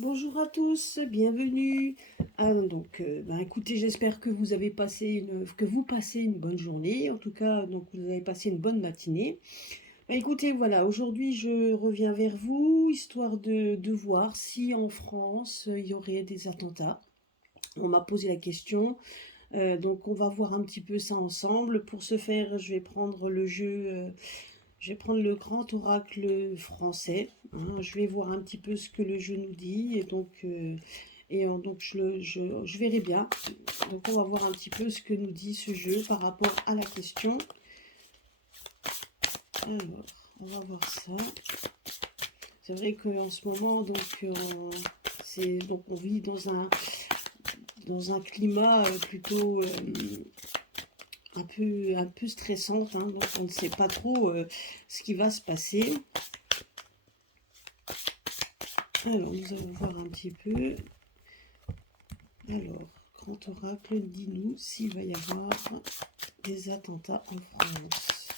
Bonjour à tous, bienvenue. Écoutez, j'espère que vous passez une bonne journée. En tout cas, donc vous avez passé une bonne matinée. Écoutez, voilà, aujourd'hui je reviens vers vous, histoire de voir si en France il y aurait des attentats. On m'a posé la question, donc on va voir un petit peu ça ensemble. Pour ce faire, je vais prendre le jeu. Je vais prendre le grand oracle français, hein. Je vais voir un petit peu ce que le jeu nous dit. Donc je verrai bien. Donc on va voir un petit peu ce que nous dit ce jeu par rapport à la question. Alors, on va voir ça. C'est vrai qu'en ce moment, on vit dans un climat plutôt un peu stressant, hein. Donc on ne sait pas trop ce qui va se passer. Alors, nous allons voir un petit peu. Alors, grand oracle, dis-nous s'il va y avoir des attentats en France.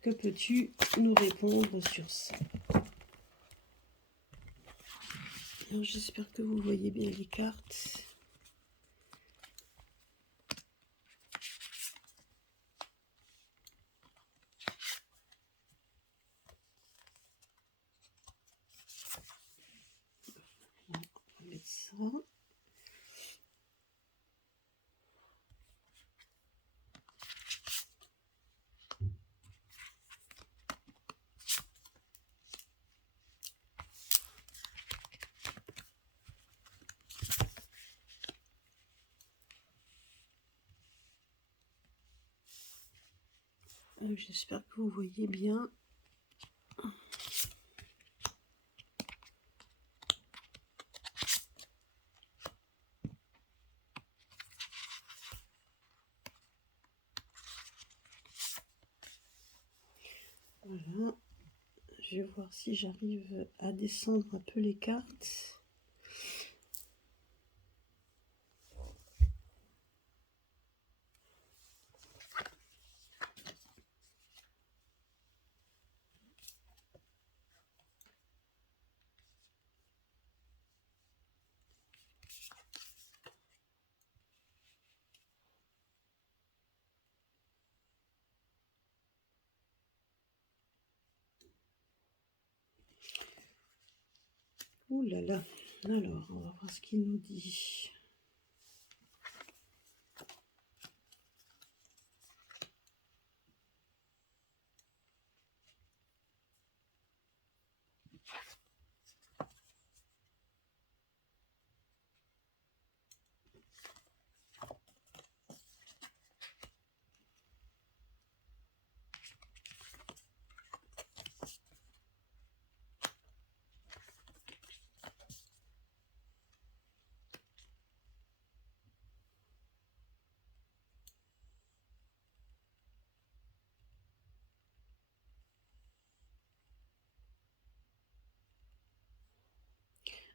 Que peux-tu nous répondre sur ça? Alors, j'espère que vous voyez bien les cartes. On va mettre ça. J'espère que vous voyez bien. Voilà. Je vais voir si j'arrive à descendre un peu les cartes. Ouh là là. Alors, on va voir ce qu'il nous dit.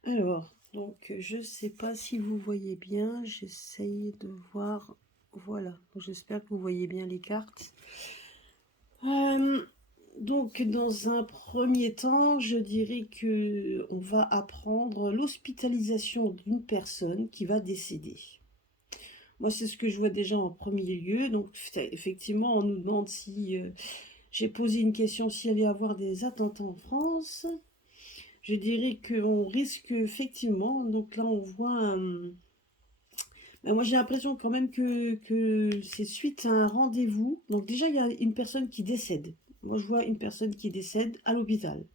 Alors, donc je sais pas si vous voyez bien, j'essaye de voir, voilà, j'espère que vous voyez bien les cartes. Donc dans un premier temps, je dirais que on va apprendre l'hospitalisation d'une personne qui va décéder. Moi, c'est ce que je vois déjà en premier lieu. Donc effectivement, on nous demande si j'ai posé une question s'il allait y avoir des attentats en France. Je dirais qu'on risque effectivement, donc là on voit moi j'ai l'impression quand même que c'est suite à un rendez-vous. Donc déjà il y a une personne qui décède. Moi je vois une personne qui décède à l'hôpital.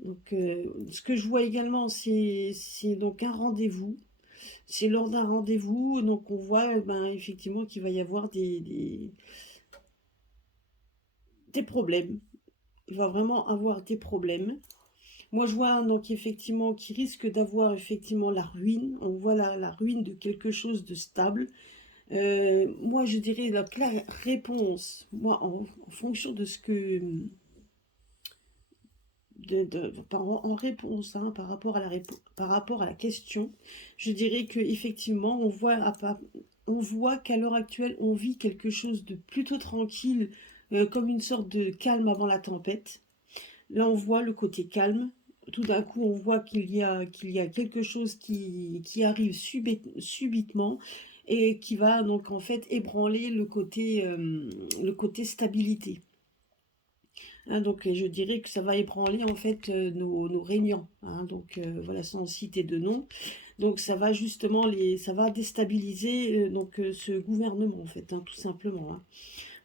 Donc ce que je vois également c'est donc un rendez-vous. C'est lors d'un rendez-vous, donc on voit effectivement qu'il va y avoir des problèmes. Il va vraiment avoir des problèmes. Moi, je vois donc effectivement qui risque d'avoir effectivement la ruine. On voit la ruine de quelque chose de stable. Moi, je dirais la réponse, moi, en fonction de ce que... en réponse par rapport à par rapport à la question, je dirais que effectivement on voit qu'à l'heure actuelle on vit quelque chose de plutôt tranquille, comme une sorte de calme avant la tempête. Là, on voit le côté calme. tout d'un coup, on voit qu'il y a quelque chose qui arrive subitement et qui va donc en fait ébranler le côté stabilité. Hein, donc je dirais que ça va ébranler en fait nos régnants. Hein, donc voilà, sans citer de nom. Donc ça va justement ça va déstabiliser ce gouvernement en fait, hein, tout simplement. Hein.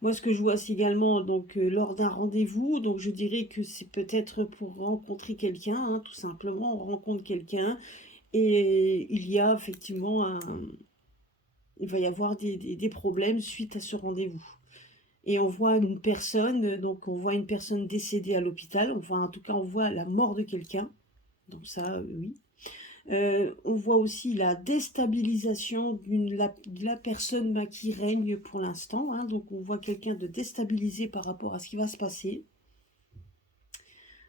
Moi, ce que je vois, c'est également donc lors d'un rendez-vous. Donc, je dirais que c'est peut-être pour rencontrer quelqu'un, hein, tout simplement. On rencontre quelqu'un et il y a effectivement il va y avoir des problèmes suite à ce rendez-vous. Et on voit une personne, donc on voit une personne décédée à l'hôpital. Enfin, en tout cas, on voit la mort de quelqu'un. Donc ça, oui. On voit aussi la déstabilisation de la personne bah, qui règne pour l'instant. Hein. Donc on voit quelqu'un de déstabilisé par rapport à ce qui va se passer.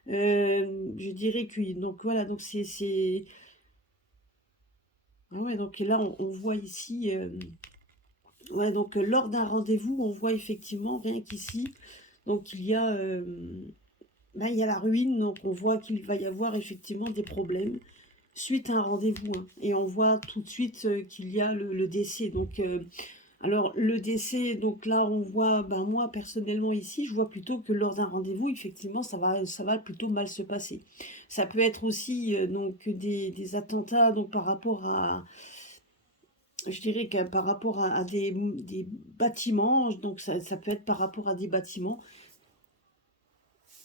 Je dirais que oui. Donc voilà, donc c'est... Ah ouais, donc là on voit ici... Ouais, donc lors d'un rendez-vous, on voit effectivement, rien qu'ici, donc ben, il y a la ruine, donc on voit qu'il va y avoir effectivement des problèmes suite à un rendez-vous. Hein. Et on voit tout de suite qu'il y a le décès. Donc, alors le décès, donc là on voit, ben moi personnellement ici, je vois plutôt que lors d'un rendez-vous, effectivement, ça va plutôt mal se passer. Ça peut être aussi donc des attentats donc par rapport à, je dirais que par rapport à des bâtiments, donc ça peut être par rapport à des bâtiments.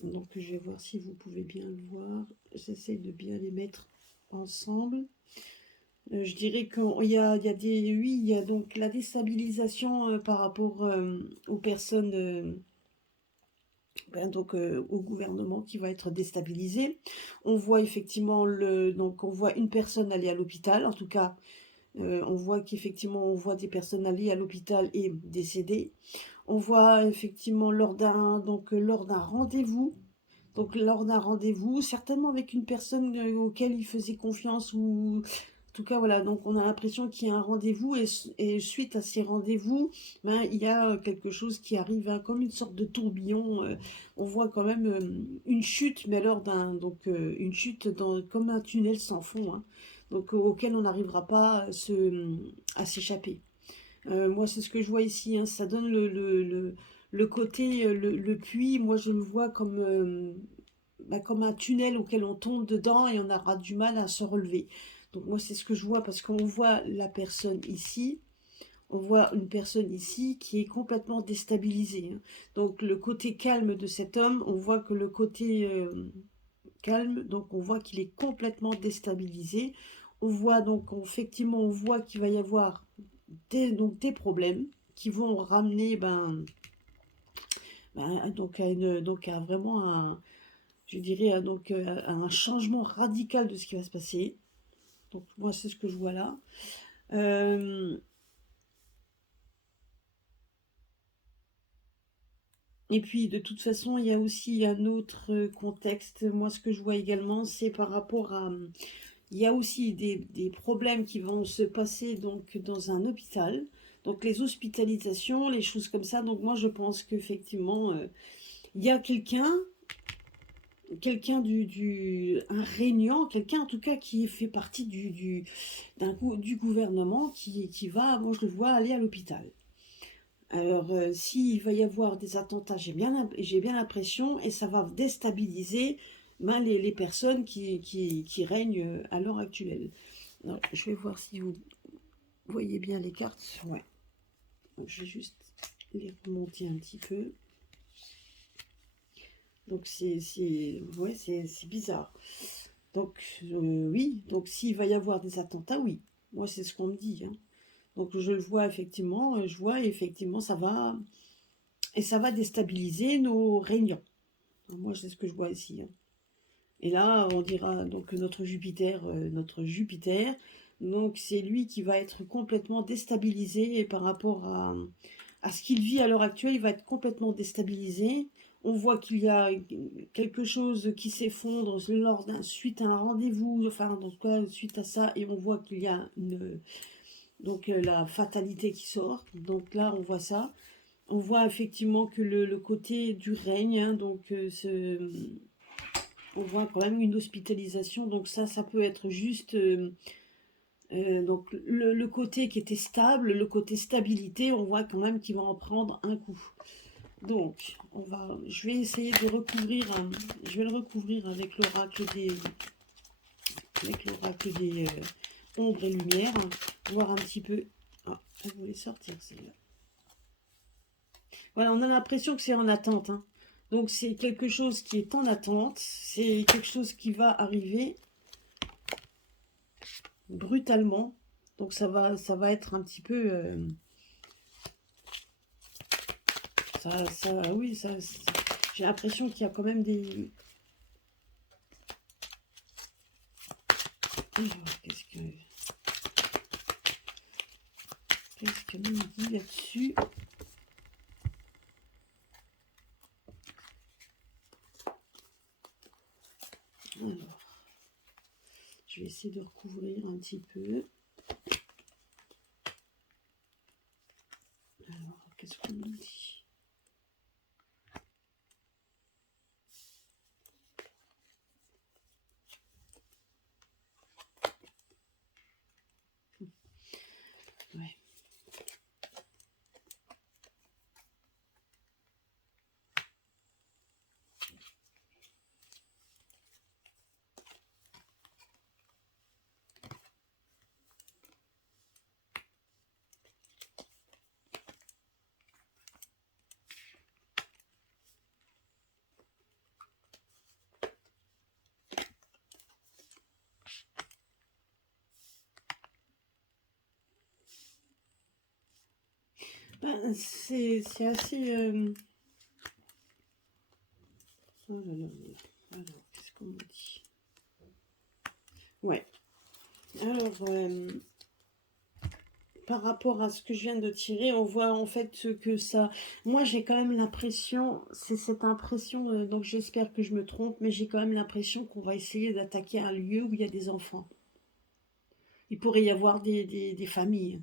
Donc je vais voir si vous pouvez bien le voir. J'essaie de bien les mettre ensemble. Je dirais il y a des, oui, il y a donc la déstabilisation par rapport aux personnes, ben donc au gouvernement qui va être déstabilisé. On voit effectivement donc on voit une personne aller à l'hôpital. En tout cas, on voit qu'effectivement on voit des personnes aller à l'hôpital et décédées. On voit effectivement lors d'un rendez-vous. Donc lors d'un rendez-vous, certainement avec une personne auquel il faisait confiance ou en tout cas voilà, donc on a l'impression qu'il y a un rendez-vous et suite à ces rendez-vous, ben, il y a quelque chose qui arrive hein, comme une sorte de tourbillon. On voit quand même une chute, mais alors une chute comme un tunnel sans fond, hein, donc auquel on n'arrivera pas à s'échapper. Moi, c'est ce que je vois ici. Hein, ça donne le côté, le puits. Moi, je le vois bah, comme un tunnel auquel on tombe dedans et on aura du mal à se relever. Donc moi, c'est ce que je vois parce qu'on voit la personne ici. On voit une personne ici qui est complètement déstabilisée. Hein. Donc le côté calme de cet homme, on voit que le côté calme, donc on voit qu'il est complètement déstabilisé. On voit donc effectivement, on voit qu'il va y avoir des problèmes qui vont ramener donc à vraiment je dirais à un changement radical de ce qui va se passer. Donc moi c'est ce que je vois là. Euh, et puis de toute façon il y a aussi un autre contexte. Moi ce que je vois également c'est par rapport à il y a aussi des problèmes qui vont se passer donc dans un hôpital. Donc les hospitalisations, les choses comme ça. Donc moi je pense qu'effectivement il y a quelqu'un un régnant, quelqu'un en tout cas qui fait partie du gouvernement qui va, moi je le vois, aller à l'hôpital. Alors, s'il va y avoir des attentats, j'ai bien l'impression, et ça va déstabiliser ben, les personnes qui règnent à l'heure actuelle. Alors, je vais voir si vous voyez bien les cartes. Ouais. Donc, je vais juste les remonter un petit peu. Donc, ouais, c'est bizarre. Donc, oui, donc s'il va y avoir des attentats, oui. Moi, c'est ce qu'on me dit. Hein. Donc, je le vois effectivement, je vois effectivement, ça va déstabiliser nos réunions. Moi, c'est ce que je vois ici. Hein. Et là, on dira donc notre Jupiter, donc c'est lui qui va être complètement déstabilisé et par rapport à ce qu'il vit à l'heure actuelle, il va être complètement déstabilisé. On voit qu'il y a quelque chose qui s'effondre suite à un rendez-vous, enfin, en tout cas, suite à ça, et on voit qu'il y a la fatalité qui sort. Donc là, on voit ça. On voit effectivement que le côté du règne, hein, On voit quand même une hospitalisation, donc ça peut être juste donc le côté qui était stable, le côté stabilité, on voit quand même qu'il va en prendre un coup. Donc, je vais essayer de recouvrir, je vais le recouvrir avec l'oracle des ombres et lumières, voir un petit peu. Ah, elle voulait sortir celle-là. Voilà, on a l'impression que c'est en attente, hein. Donc c'est quelque chose qui est en attente, c'est quelque chose qui va arriver brutalement. Donc ça va être un petit peu, oui, j'ai l'impression qu'il y a quand même des. Alors, qu'est-ce que nous dit là-dessus? Alors, je vais essayer de recouvrir un petit peu. Alors, qu'est-ce qu'on nous dit? Ouais. Ben, c'est assez. Oh là là là. Alors, qu'est-ce qu'on me dit? Ouais. Alors, par rapport à ce que je viens de tirer, on voit en fait que ça. Moi, j'ai quand même l'impression, c'est cette impression, donc j'espère que je me trompe, mais j'ai quand même l'impression qu'on va essayer d'attaquer un lieu où il y a des enfants. Il pourrait y avoir des familles.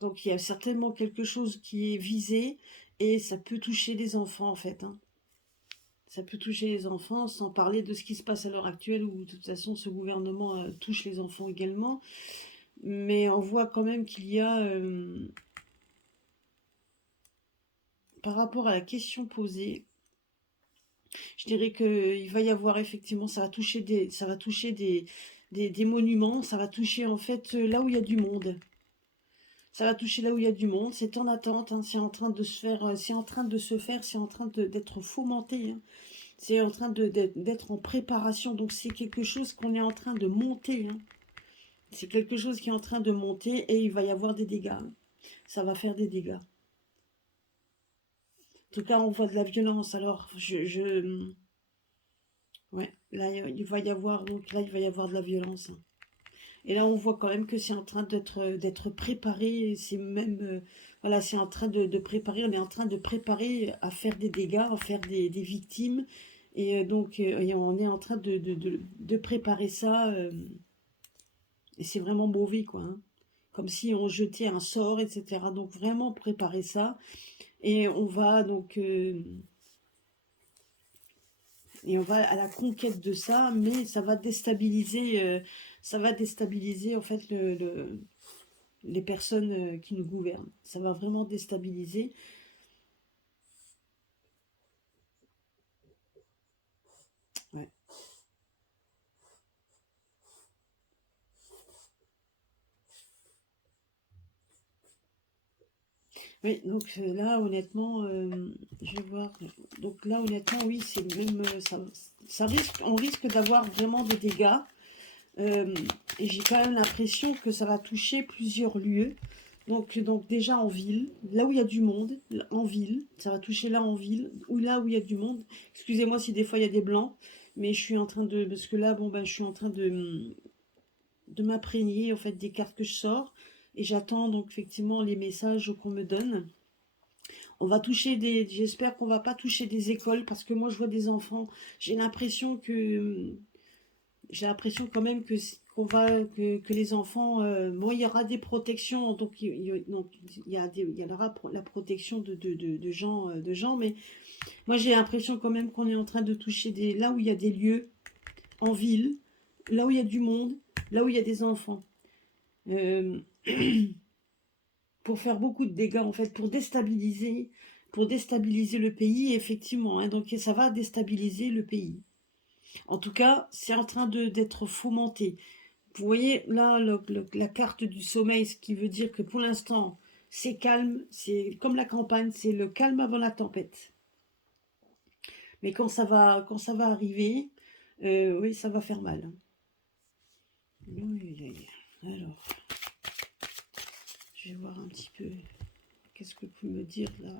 Donc, il y a certainement quelque chose qui est visé et ça peut toucher les enfants en fait, hein. Ça peut toucher les enfants, sans parler de ce qui se passe à l'heure actuelle où de toute façon ce gouvernement touche les enfants également. Mais on voit quand même qu'il y a, par rapport à la question posée, je dirais qu'il va y avoir effectivement, ça va toucher des monuments, ça va toucher en fait là où il y a du monde. Ça va toucher là où il y a du monde, c'est en attente, hein, c'est en train de se faire, c'est en train de se faire, c'est en train d'être fomenté, hein. C'est en train d'être en préparation, donc c'est quelque chose qu'on est en train de monter, hein. C'est quelque chose qui est en train de monter et il va y avoir des dégâts, hein. Ça va faire des dégâts. En tout cas, on voit de la violence. Alors, ouais, là, il va y avoir, donc là, il va y avoir de la violence, hein. Et là, on voit quand même que c'est en train d'être préparé. C'est même, voilà, c'est en train de préparer. On est en train de préparer à faire des dégâts, à faire des victimes. Et donc, et on est en train de préparer ça. Et c'est vraiment mauvais, quoi, hein. Comme si on jetait un sort, etc. Donc, vraiment préparer ça. Et on va donc, et on va à la conquête de ça, mais ça va déstabiliser en fait les personnes qui nous gouvernent. Ça va vraiment déstabiliser. Ouais. Oui, donc là, honnêtement, je vais voir. Donc là, honnêtement, oui, c'est le même. On risque d'avoir vraiment des dégâts. Euh, et j'ai quand même l'impression que ça va toucher plusieurs lieux. Donc déjà en ville, là où il y a du monde, en ville, ça va toucher là en ville, ou là où il y a du monde. Excusez-moi si des fois il y a des blancs, mais je suis en train de, parce que là, bon ben, je suis en train de m'imprégner en fait des cartes que je sors, et j'attends donc effectivement les messages qu'on me donne. On va toucher j'espère qu'on va pas toucher des écoles, parce que moi je vois des enfants, j'ai l'impression que j'ai l'impression quand même que les enfants, bon, il y aura des protections, donc donc, il y aura la protection de gens, mais moi j'ai l'impression quand même qu'on est en train de toucher là où il y a des lieux en ville, là où il y a du monde, là où il y a des enfants, euh, pour faire beaucoup de dégâts en fait, pour déstabiliser le pays, effectivement, hein, donc ça va déstabiliser le pays. En tout cas, c'est en train d'être fomenté. Vous voyez là la carte du sommeil, ce qui veut dire que pour l'instant, c'est calme, c'est comme la campagne, c'est le calme avant la tempête. Mais quand ça va arriver, oui, ça va faire mal. Oui, oui, oui. Alors, je vais voir un petit peu. Qu'est-ce que vous pouvez me dire là?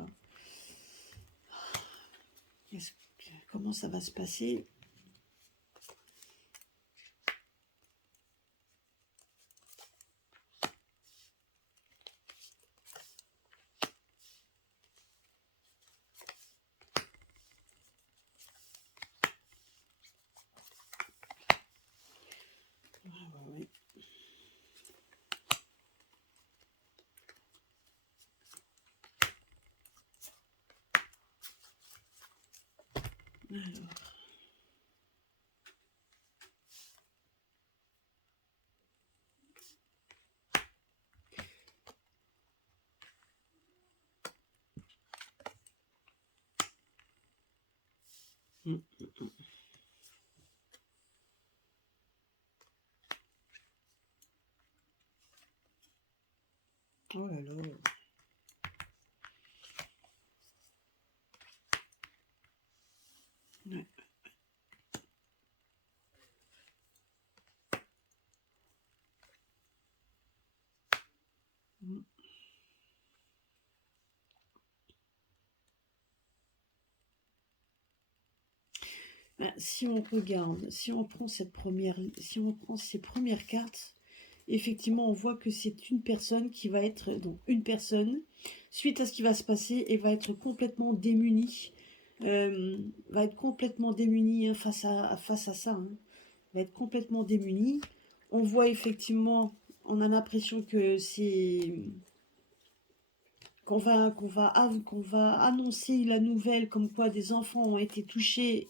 Comment ça va se passer? Oui. Alors. Oh là là. Ouais. Si on regarde, si on prend ces premières cartes, effectivement, on voit que c'est une personne qui va être, donc une personne, suite à ce qui va se passer, et va être complètement démunie, va être complètement démunie, hein, face à ça, hein. Va être complètement démunie. On voit effectivement, on a l'impression que c'est qu'on va annoncer la nouvelle comme quoi des enfants ont été touchés.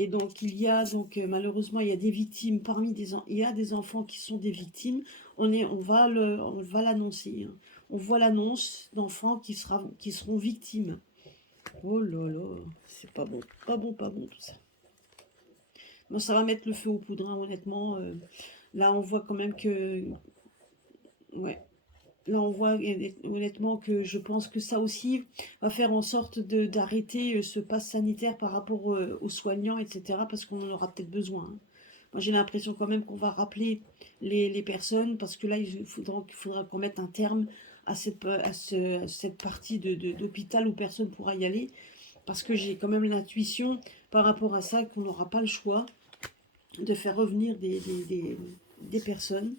Et donc, malheureusement, il y a des victimes il y a des enfants qui sont des victimes. On va l'annoncer, hein. On voit l'annonce d'enfants qui seront victimes. Oh là là, c'est pas bon, pas bon, pas bon tout ça. Bon, ça va mettre le feu aux poudres, hein, honnêtement. Là, on voit quand même que, ouais. Là, on voit honnêtement que je pense que ça aussi va faire en sorte d'arrêter ce pass sanitaire par rapport aux soignants, etc. Parce qu'on en aura peut-être besoin, hein. Moi, j'ai l'impression quand même qu'on va rappeler les personnes parce que là, il faudra qu'on mette un terme à cette partie d'hôpital où personne ne pourra y aller. Parce que j'ai quand même l'intuition par rapport à ça qu'on n'aura pas le choix de faire revenir des personnes.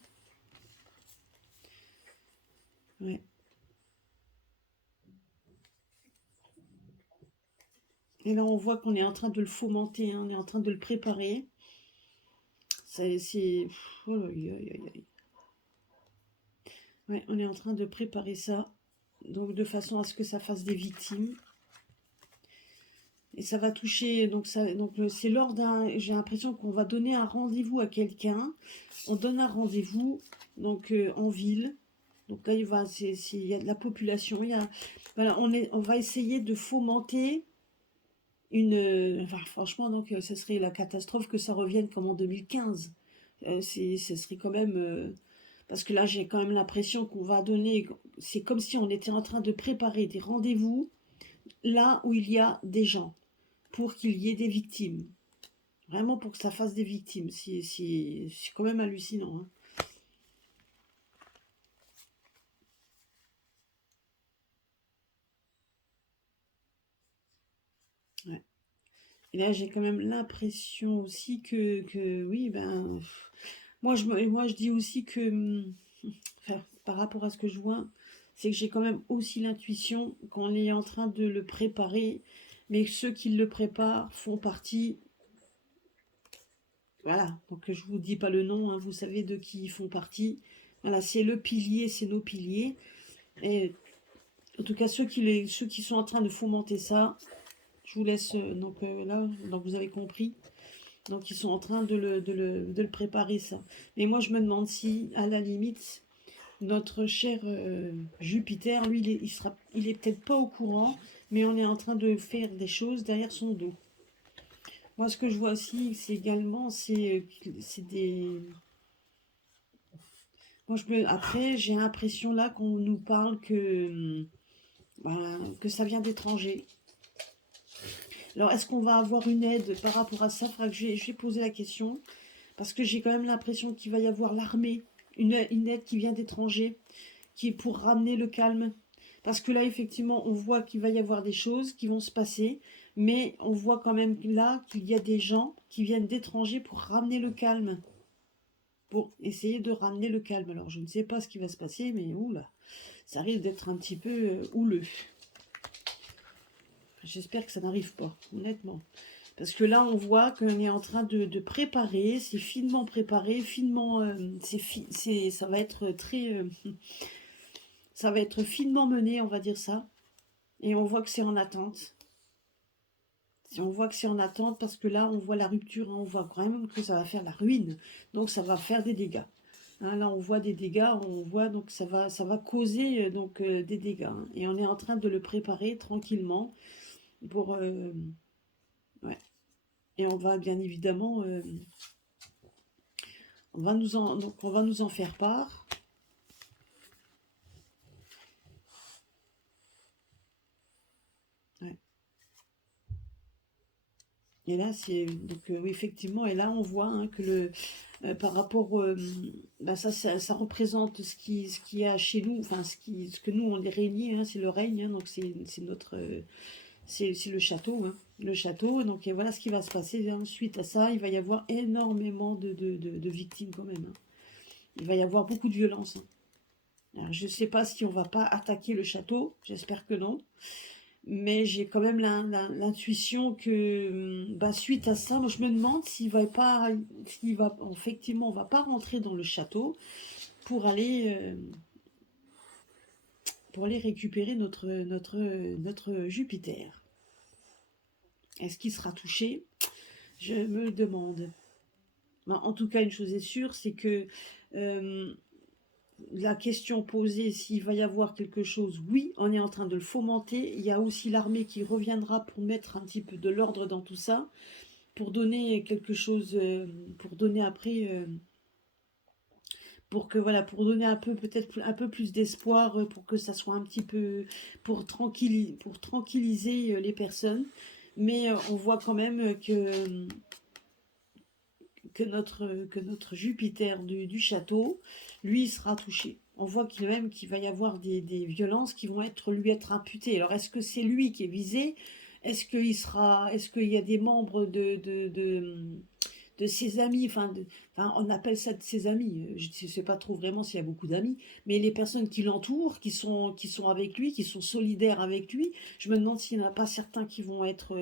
Ouais. Et là, on voit qu'on est en train de le fomenter, hein, on est en train de le préparer. C'est. Oh, aïe, aïe, aïe, aïe. Ouais, on est en train de préparer ça, donc de façon à ce que ça fasse des victimes. Et ça va toucher, donc c'est lors d'un. J'ai l'impression qu'on va donner un rendez-vous à quelqu'un. On donne un rendez-vous, donc en ville. Donc là, il y a de la population. Voilà, on va essayer de fomenter enfin, franchement, donc, ce serait la catastrophe que ça revienne comme en 2015. Ce serait quand même. Parce que là, j'ai quand même l'impression qu'on va donner. C'est comme si on était en train de préparer des rendez-vous là où il y a des gens, pour qu'il y ait des victimes. Vraiment pour que ça fasse des victimes. C'est quand même hallucinant, hein. Ouais. Et là, j'ai quand même l'impression aussi que oui, ben. Moi, je dis aussi que, enfin, par rapport à ce que je vois, c'est que j'ai quand même aussi l'intuition qu'on est en train de le préparer, mais que ceux qui le préparent font partie Voilà, donc je vous dis pas le nom, hein, vous savez de qui ils font partie. Voilà, c'est le pilier, c'est nos piliers. Et en tout cas, ceux qui sont en train de fomenter ça, je vous laisse, donc là, donc vous avez compris. Donc ils sont en train de le préparer ça. Mais moi je me demande si, à la limite, notre cher Jupiter, lui, il est peut-être pas au courant, mais on est en train de faire des choses derrière son dos. Moi, ce que je vois aussi, c'est également, c'est des... Moi, après, j'ai l'impression là qu'on nous parle que ça vient d'étrangers. Alors, est-ce qu'on va avoir une aide par rapport à ça? Je vais poser la question, parce que j'ai quand même l'impression qu'il va y avoir l'armée, une aide qui vient d'étrangers, qui est pour ramener le calme. Parce que là, effectivement, on voit qu'il va y avoir des choses qui vont se passer, mais on voit quand même là qu'il y a des gens qui viennent d'étrangers pour ramener le calme, pour essayer de ramener le calme. Alors, je ne sais pas ce qui va se passer, mais oula, ça risque d'être un petit peu houleux. J'espère que ça n'arrive pas, honnêtement. Parce que là, on voit qu'on est en train de préparer, c'est finement préparé, finement, ça va être très, ça va être finement mené, on va dire ça. Et on voit que c'est en attente. On voit que c'est en attente parce que là, on voit la rupture, hein, on voit vraiment que ça va faire la ruine. Donc, ça va faire des dégâts. Hein, là, on voit des dégâts, on voit donc ça va causer des dégâts. Hein. Et on est en train de le préparer tranquillement pour... ouais. Et on va bien évidemment... on va nous en faire part. Ouais. Et là, c'est donc oui, effectivement, et là on voit hein, que par rapport, ça représente ce qui a chez nous, enfin ce que nous on est régné, hein, c'est le règne, hein, donc c'est notre, c'est le château, hein, le château. Donc et voilà ce qui va se passer. Hein. Suite à ça, il va y avoir énormément de victimes quand même. Hein. Il va y avoir beaucoup de violence. Hein. Alors, je ne sais pas si on va pas attaquer le château, j'espère que non. Mais j'ai quand même l'intuition que suite à ça, moi je me demande effectivement, on va pas rentrer dans le château pour aller récupérer notre Jupiter. Est-ce qu'il sera touché? Je me demande. En tout cas, une chose est sûre, c'est que euh, la question posée, s'il va y avoir quelque chose, oui, on est en train de le fomenter. Il y a aussi l'armée qui reviendra pour mettre un petit peu de l'ordre dans tout ça, pour donner quelque chose, pour donner après, pour que voilà, pour donner un peu peut-être un peu plus d'espoir, pour que ça soit un petit peu, pour tranquilliser les personnes. Mais on voit quand même que notre Jupiter du château, lui, sera touché. On voit qu'il va y avoir des violences qui vont lui être imputées. Alors, est-ce que c'est lui qui est visé? Est-ce qu'il y a des membres de ses amis, enfin, on appelle ça de ses amis. Je ne sais pas trop vraiment s'il y a beaucoup d'amis, mais les personnes qui l'entourent, qui sont avec lui, qui sont solidaires avec lui, je me demande s'il n'y en a pas certains qui vont être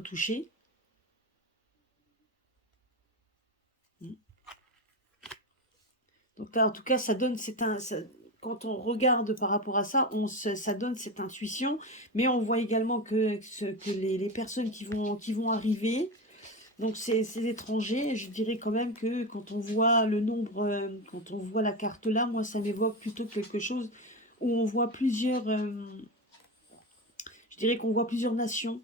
touchés. Donc là, en tout cas, ça donne, quand on regarde par rapport à ça, ça donne cette intuition, mais on voit également que les personnes qui vont arriver, donc ces étrangers, je dirais quand même que quand on voit le nombre, quand on voit la carte là, moi ça m'évoque plutôt quelque chose où on voit plusieurs, je dirais qu'on voit plusieurs nations.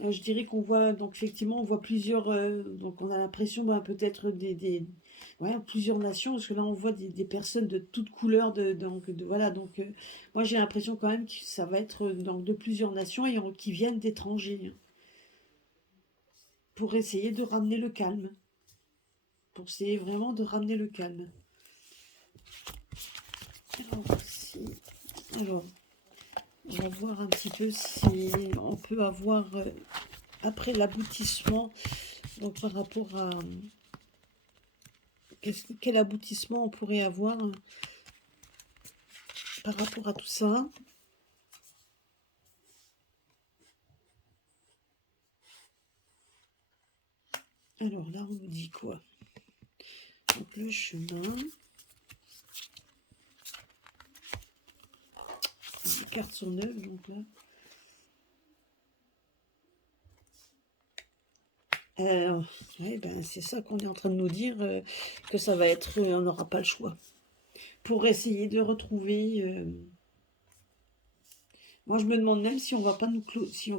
Je dirais qu'on voit, donc effectivement, on voit plusieurs, donc on a l'impression peut-être ouais, plusieurs nations, parce que là on voit des personnes de toutes couleurs, voilà, donc moi j'ai l'impression quand même que ça va être donc, de plusieurs nations et qui viennent d'étrangers, hein, pour essayer de ramener le calme, pour essayer vraiment de ramener le calme. Alors, on va voir un petit peu si on peut avoir, après l'aboutissement, donc par rapport à... quel aboutissement on pourrait avoir par rapport à tout ça. Alors là, on nous dit quoi? Donc le chemin. Les cartes sont neuves, donc là. Ouais, ben, c'est ça qu'on est en train de nous dire, que ça va être, on n'aura pas le choix. Pour essayer de retrouver. Moi, je me demande même si on va pas si on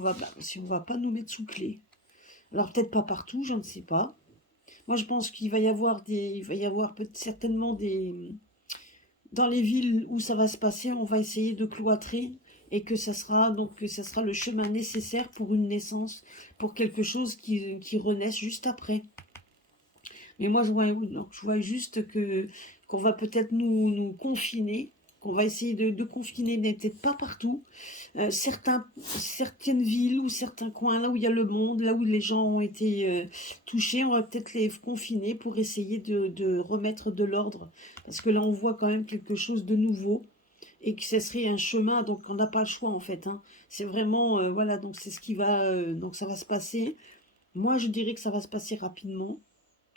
va pas nous mettre sous clé. Alors peut-être pas partout, je ne sais pas. Moi, je pense qu'il va y avoir il va y avoir certainement dans les villes où ça va se passer, on va essayer de cloîtrer et que ça sera le chemin nécessaire pour une naissance, pour quelque chose qui renaisse juste après. Mais moi, je vois juste qu'on va peut-être nous confiner, qu'on va essayer de confiner, mais peut-être pas partout. Certaines villes ou certains coins, là où il y a le monde, là où les gens ont été touchés, on va peut-être les confiner pour essayer de remettre de l'ordre. Parce que là, on voit quand même quelque chose de nouveau et que ce serait un chemin, donc on n'a pas le choix en fait, hein. C'est vraiment, voilà, donc c'est ce qui va, donc ça va se passer. Moi, je dirais que ça va se passer rapidement.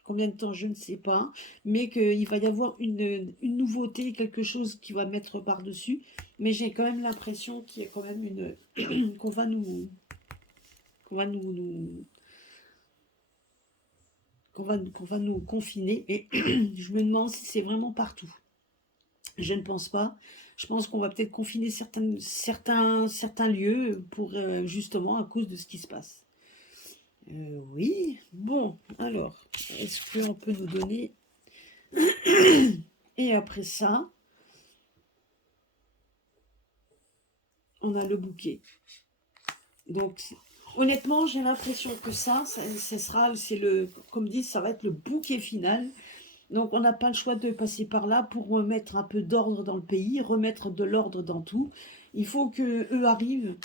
Combien de temps, je ne sais pas, mais qu'il va y avoir une nouveauté, quelque chose qui va mettre par-dessus. Mais j'ai quand même l'impression qu'il y a quand même qu'on va qu'on va qu'on va nous confiner. Et je me demande si c'est vraiment partout. Je ne pense pas. Je pense qu'on va peut-être confiner certains lieux pour justement à cause de ce qui se passe. Oui. Bon, alors, est-ce qu'on peut nous donner... Et après ça, on a le bouquet. Donc, honnêtement, j'ai l'impression que comme dit, ça va être le bouquet final. Donc, on n'a pas le choix de passer par là pour remettre un peu d'ordre dans le pays, remettre de l'ordre dans tout. Il faut que eux arrivent.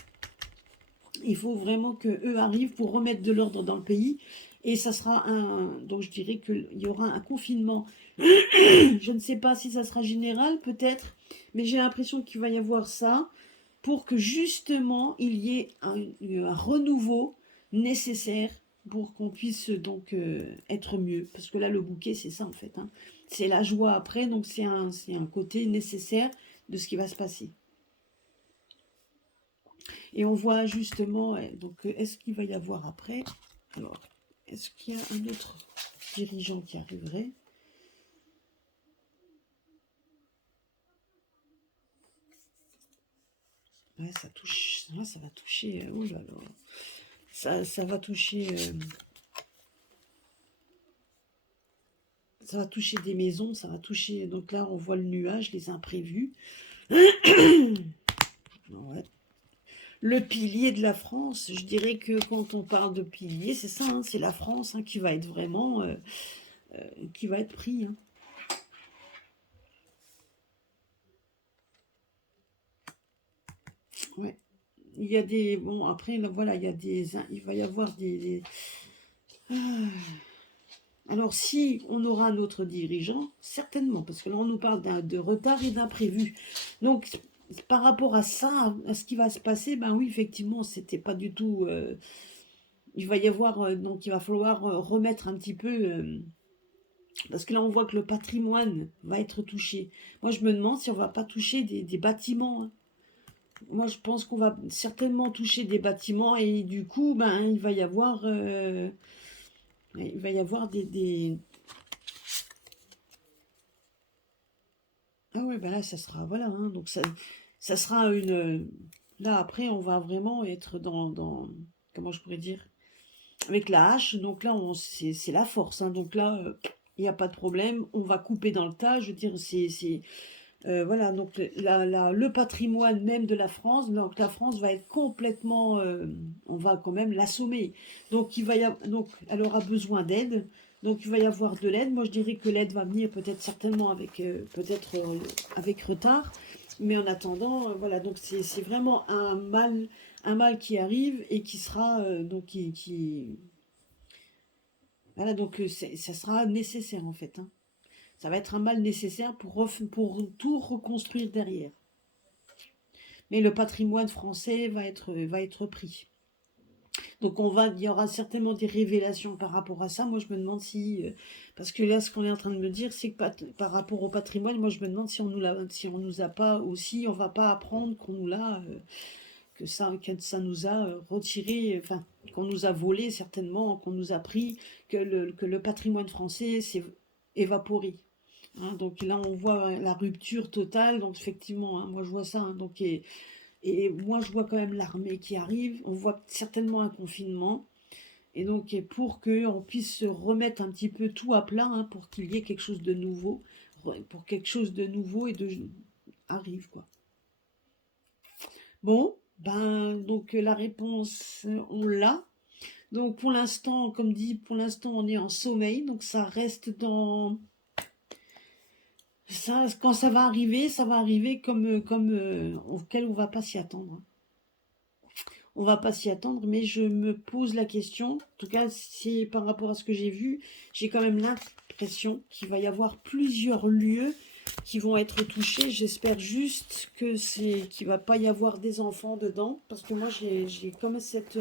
Il faut vraiment que eux arrivent pour remettre de l'ordre dans le pays. Et ça sera donc je dirais qu'il y aura un confinement. Je ne sais pas si ça sera général, peut-être, mais j'ai l'impression qu'il va y avoir ça pour que justement il y ait un renouveau nécessaire pour qu'on puisse donc être mieux. Parce que là, le bouquet, c'est ça en fait, hein. C'est la joie après, donc c'est un côté nécessaire de ce qui va se passer. Et on voit justement, donc est-ce qu'il va y avoir après? Alors, est-ce qu'il y a un autre dirigeant qui arriverait? Ouais, ça touche, ouais, ça va toucher, oh là là, ça va toucher, ça va toucher des maisons, ça va toucher, donc là on voit le nuage, les imprévus. Ouais. Le pilier de la France, je dirais que quand on parle de pilier, c'est ça, hein, c'est la France, hein, qui va être vraiment, qui va être pris, hein. Ouais. Il y a des, bon après là, voilà, il va y avoir ah. Alors si on aura un autre dirigeant, certainement, parce que là on nous parle de retard et d'imprévu. Donc par rapport à ça, à ce qui va se passer, ben oui, effectivement, c'était pas du tout. Il va y avoir, donc il va falloir remettre un petit peu, parce que là on voit que le patrimoine va être touché. Moi je me demande si on va pas toucher des bâtiments, hein. Moi je pense qu'on va certainement toucher des bâtiments et du coup, ben il va y avoir ah ouais, bah là, ça sera, voilà, hein, donc ça sera là, après, on va vraiment être comment je pourrais dire, avec la hache, donc là, c'est la force, hein, donc là, il n'y a pas de problème, on va couper dans le tas, je veux dire, voilà, donc le patrimoine même de la France, donc la France va être complètement, on va quand même l'assommer. Donc donc elle aura besoin d'aide. Donc il va y avoir de l'aide. Moi je dirais que l'aide va venir peut-être certainement avec peut-être avec retard, mais en attendant, voilà, donc c'est vraiment un mal qui arrive et qui sera donc voilà, donc ça sera nécessaire en fait, hein. Ça va être un mal nécessaire pour tout reconstruire derrière. Mais le patrimoine français va être pris. Donc il y aura certainement des révélations par rapport à ça. Moi, je me demande si, parce que là, ce qu'on est en train de me dire, c'est que par rapport au patrimoine, moi, je me demande si on nous a pas aussi, on va pas apprendre qu'on nous l'a, que ça nous a retiré, enfin, qu'on nous a volé certainement, qu'on nous a pris, que le patrimoine français s'est évaporé. Hein. Donc là, on voit la rupture totale. Donc effectivement, hein, moi, je vois ça. Hein. Donc et moi, je vois quand même l'armée qui arrive. On voit certainement un confinement. Et donc, pour qu'on puisse se remettre un petit peu tout à plat, hein, pour qu'il y ait quelque chose de nouveau, pour quelque chose de nouveau arrive, quoi. Bon, ben, donc la réponse, on l'a. Donc, pour l'instant, comme dit, pour l'instant, on est en sommeil. Donc, ça reste dans... Ça, quand ça va arriver auquel on va pas s'y attendre. Hein. On va pas s'y attendre, mais je me pose la question. En tout cas, c'est par rapport à ce que j'ai vu, j'ai quand même l'impression qu'il va y avoir plusieurs lieux qui vont être touchés. J'espère juste qu'il va pas y avoir des enfants dedans, parce que moi j'ai comme cette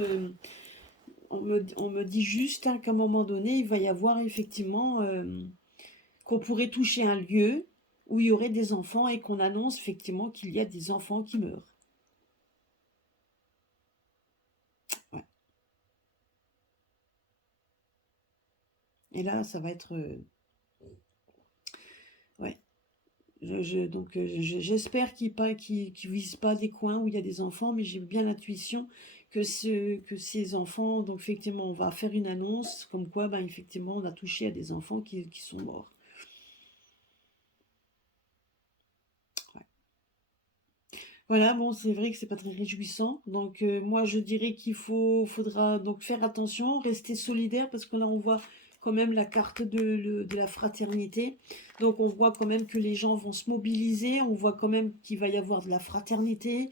on me dit juste hein, qu'à un moment donné, il va y avoir effectivement qu'on pourrait toucher un lieu où il y aurait des enfants et qu'on annonce effectivement qu'il y a des enfants qui meurent. Ouais. Et là, ça va être ouais. Donc j'espère qu'ils visent pas des coins où il y a des enfants, mais j'ai bien l'intuition que ces enfants, donc effectivement, on va faire une annonce comme quoi, ben, effectivement, on a touché à des enfants qui sont morts. Ouais. Voilà, bon, c'est vrai que c'est pas très réjouissant. Donc moi, je dirais faudra donc faire attention, rester solidaire, parce que là, on voit quand même la carte de la fraternité. Donc on voit quand même que les gens vont se mobiliser, on voit quand même qu'il va y avoir de la fraternité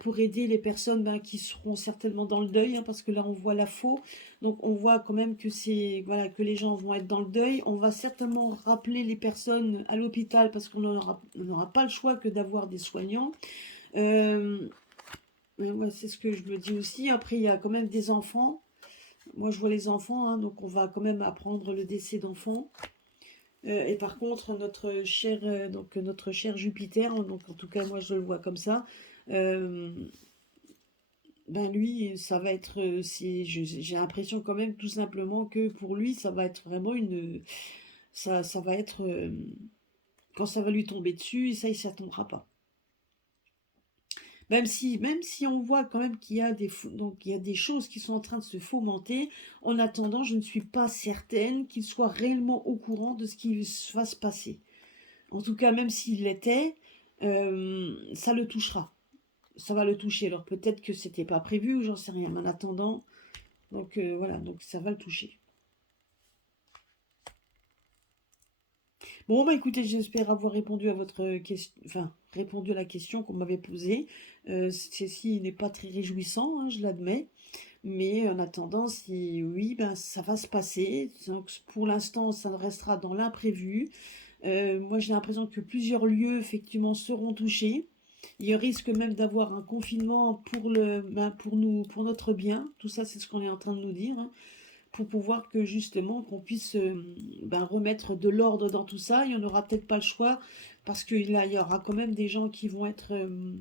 pour aider les personnes ben, qui seront certainement dans le deuil, hein, parce que là, on voit la faux. Donc on voit quand même que voilà, que les gens vont être dans le deuil. On va certainement rappeler les personnes à l'hôpital, parce qu'on n'aura pas le choix que d'avoir des soignants. Euh, Moi, c'est ce que je me dis aussi. Après, il y a quand même des enfants. Moi, je vois les enfants, hein, donc on va quand même apprendre le décès d'enfants. Et par contre, notre cher Jupiter, hein, donc en tout cas, moi, je le vois comme ça. euh, ben lui, ça va être, j'ai l'impression quand même tout simplement que pour lui, ça va être vraiment ça va être, quand ça va lui tomber dessus, ça, il s'y attendra pas. Même si on voit quand même qu'il y a donc il y a des choses qui sont en train de se fomenter, en attendant, je ne suis pas certaine qu'il soit réellement au courant de ce qui va se passer. En tout cas, même s'il l'était, ça le touchera. Ça va le toucher. Alors peut-être que c'était pas prévu ou j'en sais rien. Mais en attendant, donc voilà, donc ça va le toucher. Bon, bah écoutez, j'espère avoir répondu à votre question, enfin, répondu à la question qu'on m'avait posée. Ceci n'est pas très réjouissant, hein, je l'admets. Mais en attendant, si oui, ben ça va se passer. Donc pour l'instant, ça restera dans l'imprévu. Moi, j'ai l'impression que plusieurs lieux, effectivement, seront touchés. Il y a risque même d'avoir un confinement pour nous, pour notre bien. Tout ça, c'est ce qu'on est en train de nous dire. Hein, pour pouvoir que justement qu'on puisse ben, remettre de l'ordre dans tout ça. Il n'y en aura peut-être pas le choix parce que là il y aura quand même des gens qui vont être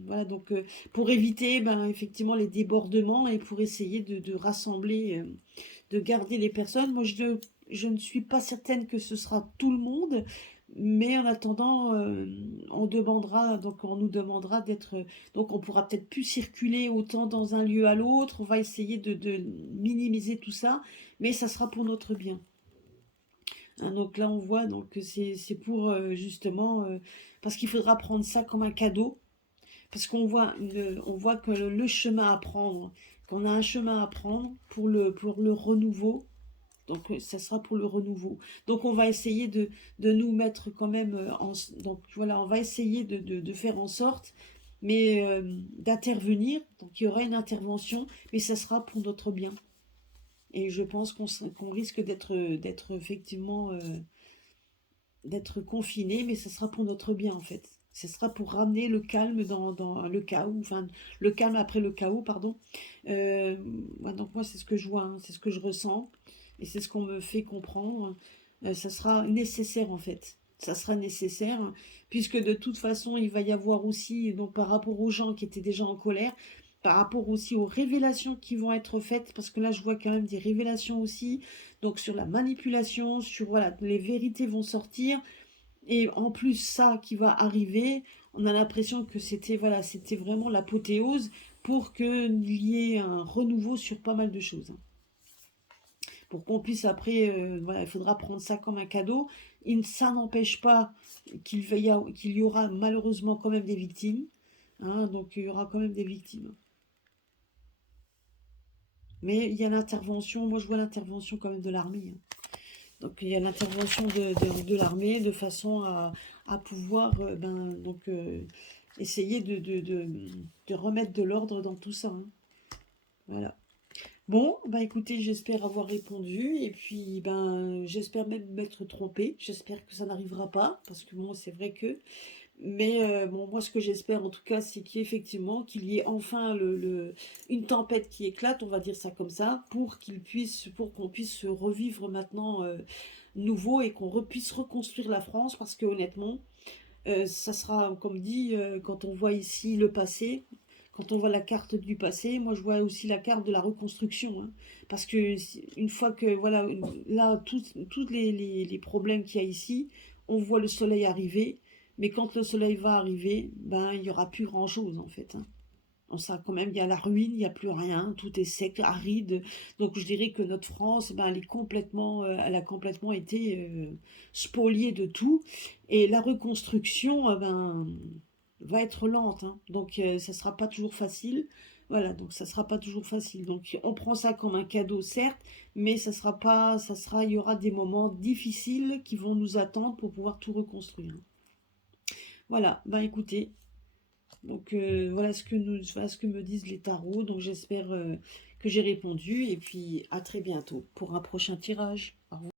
voilà donc pour éviter ben, effectivement les débordements et pour essayer de rassembler, de garder les personnes. Moi je ne suis pas certaine que ce sera tout le monde. Mais en attendant, on nous demandera d'être, donc on pourra peut-être plus circuler autant dans un lieu à l'autre. On va essayer de minimiser tout ça, mais ça sera pour notre bien. Hein, donc là, on voit donc que c'est pour justement parce qu'il faudra prendre ça comme un cadeau, parce on voit que le chemin à prendre, qu'on a un chemin à prendre pour le renouveau. Donc ça sera pour le renouveau. Donc on va essayer de nous mettre quand même donc voilà, on va essayer de faire en sorte, mais d'intervenir. Donc il y aura une intervention, mais ça sera pour notre bien. Et je pense qu'on risque d'être effectivement d'être confiné, mais ça sera pour notre bien en fait. Ce sera pour ramener le calme dans le chaos, enfin, le calme après le chaos, pardon. Euh, ouais, donc moi, c'est ce que je vois, hein, c'est ce que je ressens, et c'est ce qu'on me fait comprendre. Ça sera nécessaire, en fait. Ça sera nécessaire, puisque de toute façon, il va y avoir aussi, donc par rapport aux gens qui étaient déjà en colère, par rapport aussi aux révélations qui vont être faites, parce que là, je vois quand même des révélations aussi, donc sur la manipulation, sur, voilà, les vérités vont sortir, et en plus, ça qui va arriver, on a l'impression que c'était, voilà, c'était vraiment l'apothéose pour qu'il y ait un renouveau sur pas mal de choses, hein. Pour qu'on puisse après, voilà, il faudra prendre ça comme un cadeau. Ça n'empêche pas qu'il y aura malheureusement quand même des victimes, hein, donc il y aura quand même des victimes. Mais il y a l'intervention, moi je vois l'intervention quand même de l'armée, hein. Donc il y a l'intervention de l'armée de façon à pouvoir essayer de remettre de l'ordre dans tout ça, hein. Voilà. Bon, bah écoutez, j'espère avoir répondu et puis ben j'espère même m'être trompée. J'espère que ça n'arrivera pas parce que bon, c'est vrai que. Mais bon, moi ce que j'espère en tout cas, c'est qu'effectivement qu'il y ait enfin une tempête qui éclate, on va dire ça comme ça, pour qu'on puisse se revivre maintenant nouveau et qu'on puisse reconstruire la France parce que honnêtement, ça sera comme dit quand on voit ici le passé. Quand on voit la carte du passé, moi je vois aussi la carte de la reconstruction, hein. Parce que une fois que, voilà, là, tous les problèmes qu'il y a ici, on voit le soleil arriver, mais quand le soleil va arriver, ben, il n'y aura plus grand-chose en fait, hein. On sait quand même, il y a la ruine, il n'y a plus rien, tout est sec, aride. Donc je dirais que notre France, ben, elle a complètement été spoliée de tout. Et la reconstruction, ben, va être lente, hein. Donc ça sera pas toujours facile. Voilà, donc ça sera pas toujours facile. Donc on prend ça comme un cadeau, certes, mais ça sera pas, il y aura des moments difficiles qui vont nous attendre pour pouvoir tout reconstruire. Voilà, ben écoutez, donc voilà ce que me disent les tarots. Donc j'espère que j'ai répondu et puis à très bientôt pour un prochain tirage. Au revoir.